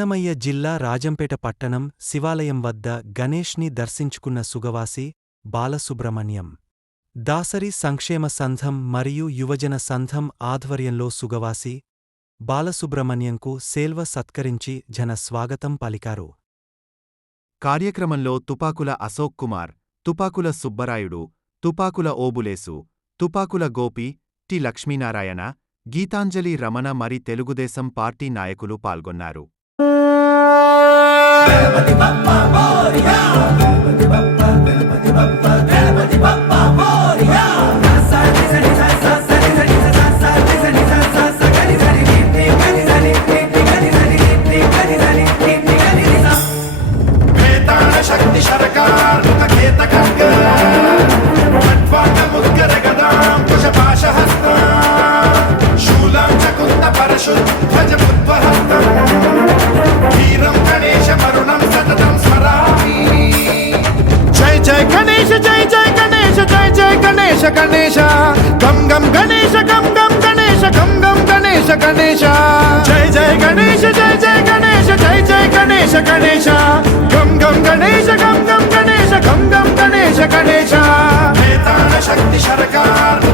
అన్నమయ్య జిల్లా రాజంపేట పట్టణం శివాలయం వద్ద గణేష్ని దర్శించుకున్న సుగవాసి బాలసుబ్రహ్మణ్యం. దాసరి సంక్షేమ సంఘం మరియు యువజన సంఘం ఆధ్వర్యంలో సుగవాసి బాలసుబ్రహ్మణ్యంకు సేల్వ సత్కరించి ఘన స్వాగతం పలికారు. కార్యక్రమంలో తుపాకుల అశోక్ కుమార్, తుపాకుల సుబ్బరాయుడు, తుపాకుల ఓబులేసు, తుపాకుల గోపి, టి లక్ష్మీనారాయణ, గీతాంజలి రమణ మరి తెలుగుదేశం పార్టీ నాయకులు పాల్గొన్నారు. गणेश गम गम गणेश गम गम गणेश गम गम गणेश गणेश जय जय गणेश जय जय गणेश जय जय गणेश गणेश गम गम गणेश गम गम गणेश गम गम गणेश गणेश शक्ति सरकार